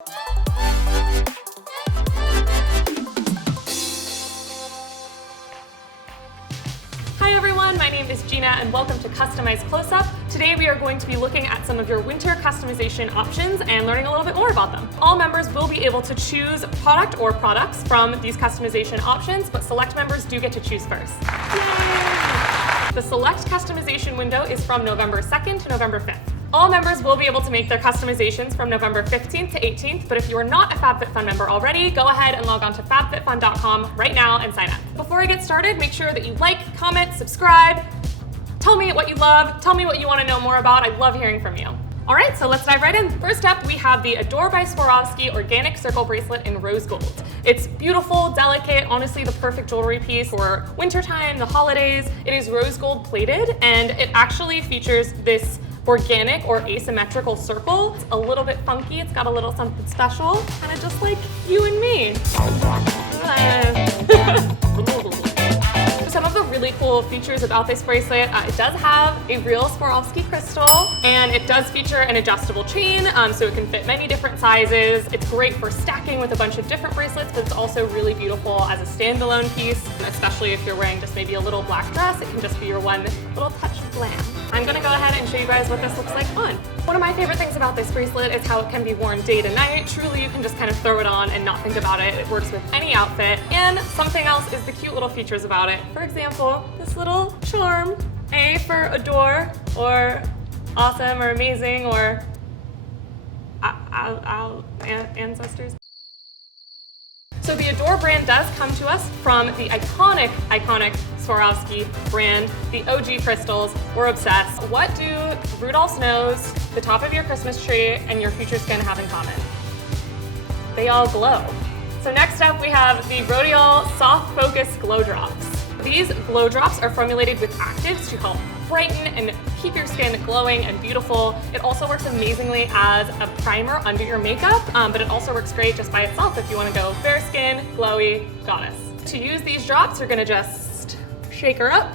Hi everyone, my name is Geena and welcome to Customized Close-Up. Today we are going to be looking at some of your winter customization options and learning a little bit more about them. All members will be able to choose product or products from these customization options, but select members do get to choose first. Yay! The select customization window is from November 2nd to November 5th. All members will be able to make their customizations from November 15th to 18th, but if you are not a FabFitFun member already, go ahead and log on to FabFitFun.com right now and sign up. Before I get started, make sure that you like, comment, subscribe, tell me what you love, tell me what you want to know more about. I love hearing from you. All right, so let's dive right in. First up, we have the Adore by Swarovski Organic Circle Bracelet in rose gold. It's beautiful, delicate, honestly the perfect jewelry piece for wintertime, the holidays. It is rose gold plated, and it actually features this organic or asymmetrical circle. It's a little bit funky, it's got a little something special, kind of just like you and me. Some of the really cool features about this bracelet, it does have a real Swarovski crystal, and it does feature an adjustable chain, so it can fit many different sizes. It's great for stacking with a bunch of different bracelets, but it's also really beautiful as a standalone piece, especially if you're wearing just maybe a little black dress. It can just be your one little touch of glam. I'm gonna go ahead and show you guys what this looks like on. One of my favorite things about this bracelet is how it can be worn day to night. Truly, you can just kind of throw it on and not think about it. It works with any outfit. And something else is the cute little features about it. For example, this little charm, A for adore, or awesome, or amazing, or ancestors. So the Adore brand does come to us from the iconic Swarovski brand, the OG crystals. We're obsessed. What do Rudolph's nose, the top of your Christmas tree, and your future skin have in common? They all glow. So next up we have the Rodial Soft Focus Glow Drops. These glow drops are formulated with actives to help brighten and keep your skin glowing and beautiful. It also works amazingly as a primer under your makeup, but it also works great just by itself if you want to go fair skin, glowy, goddess. To use these drops, you're gonna just shake her up.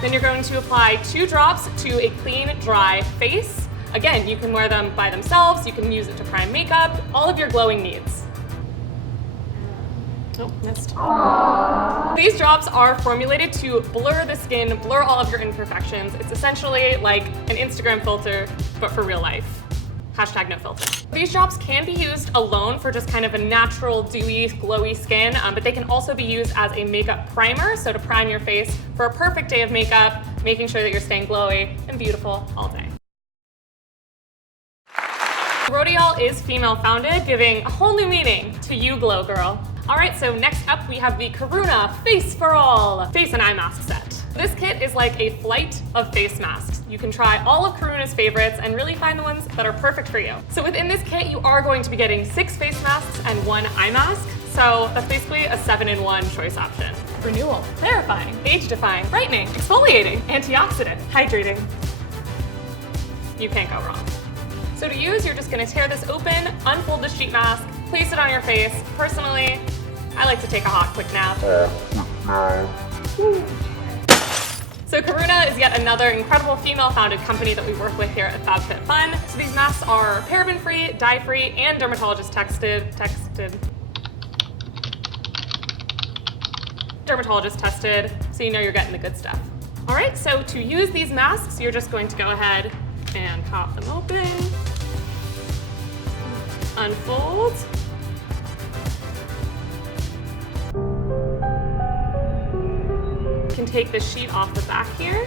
Then you're going to apply 2 drops to a clean, dry face. Again, you can wear them by themselves, you can use it to prime makeup, all of your glowing needs. Oh, missed. These drops are formulated to blur the skin, blur all of your imperfections. It's essentially like an Instagram filter, but for real life. Hashtag no filter. These drops can be used alone for just kind of a natural, dewy, glowy skin, but they can also be used as a makeup primer, so to prime your face for a perfect day of makeup, making sure that you're staying glowy and beautiful all day. Rodial is female founded, giving a whole new meaning to you, glow girl. All right, so next up we have the Karuna Face for All face and eye mask set. This kit is like a flight of face masks. You can try all of Karuna's favorites and really find the ones that are perfect for you. So within this kit, you are going to be getting 6 face masks and 1 eye mask. So that's basically a 7-in-1 choice option. Renewal, clarifying, age-defying, brightening, exfoliating, antioxidant, hydrating. You can't go wrong. So to use, you're just gonna tear this open, unfold the sheet mask, place it on your face. Personally, I like to take a hot, quick nap. So Karuna is yet another incredible female-founded company that we work with here at FabFitFun. So these masks are paraben-free, dye-free, and dermatologist tested. Dermatologist tested, so you know you're getting the good stuff. All right, so to use these masks, you're just going to go ahead and pop them open, unfold. You can take the sheet off the back here,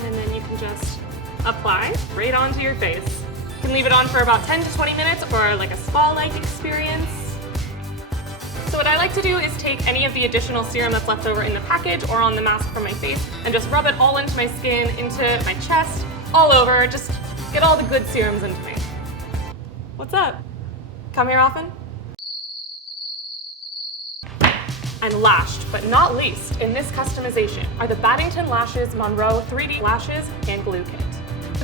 and then you can just apply right onto your face. You can leave it on for about 10 to 20 minutes for like a spa-like experience. So what I like to do is take any of the additional serum that's left over in the package or on the mask from my face and just rub it all into my skin, into my chest, all over, just get all the good serums into me. What's up? Come here often? And last but not least in this customization are the Battington Lashes Monroe 3D Lashes and Glue Kit.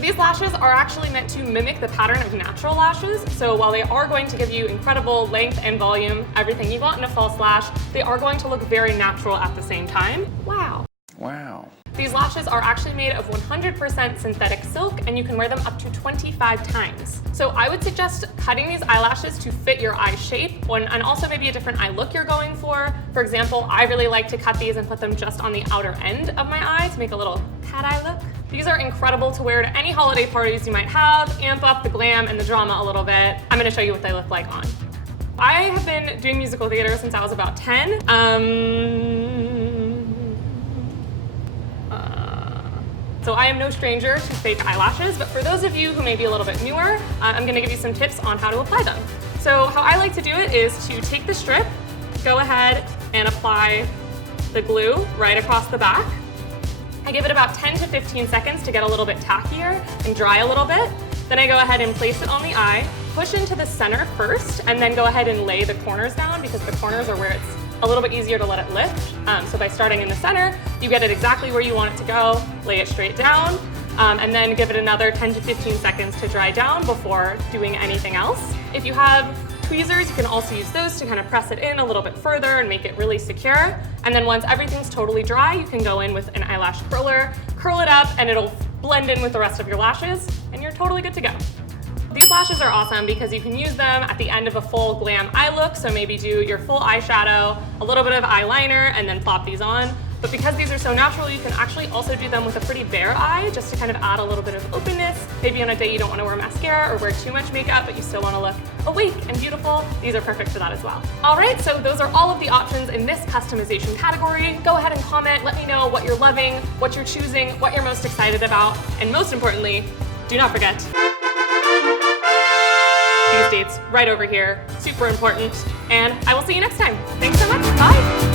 These lashes are actually meant to mimic the pattern of natural lashes, so while they are going to give you incredible length and volume, everything you want in a false lash, they are going to look very natural at the same time. Wow. Wow. These lashes are actually made of 100% synthetic silk, and you can wear them up to 25 times. So I would suggest cutting these eyelashes to fit your eye shape and also maybe a different eye look you're going for. For example, I really like to cut these and put them just on the outer end of my eye to make a little cat eye look. These are incredible to wear to any holiday parties you might have, amp up the glam and the drama a little bit. I'm gonna show you what they look like on. I have been doing musical theater since I was about 10. So I am no stranger to fake eyelashes, but for those of you who may be a little bit newer, I'm gonna give you some tips on how to apply them. So how I like to do it is to take the strip, go ahead and apply the glue right across the back. I give it about 10 to 15 seconds to get a little bit tackier and dry a little bit. Then I go ahead and place it on the eye, push into the center first, and then go ahead and lay the corners down because the corners are where it's a little bit easier to let it lift. So by starting in the center, you get it exactly where you want it to go, lay it straight down, and then give it another 10 to 15 seconds to dry down before doing anything else. If you have tweezers, you can also use those to kind of press it in a little bit further and make it really secure. And then once everything's totally dry, you can go in with an eyelash curler, curl it up, and it'll blend in with the rest of your lashes, and you're totally good to go. These lashes are awesome because you can use them at the end of a full glam eye look, so maybe do your full eyeshadow, a little bit of eyeliner, and then plop these on. But because these are so natural, you can actually also do them with a pretty bare eye, just to kind of add a little bit of openness. Maybe on a day you don't want to wear mascara or wear too much makeup, but you still want to look awake and beautiful. These are perfect for that as well. All right, so those are all of the options in this customization category. Go ahead and comment, let me know what you're loving, what you're choosing, what you're most excited about, and most importantly, do not forget these dates right over here, super important, and I will see you next time. Thanks so much, bye.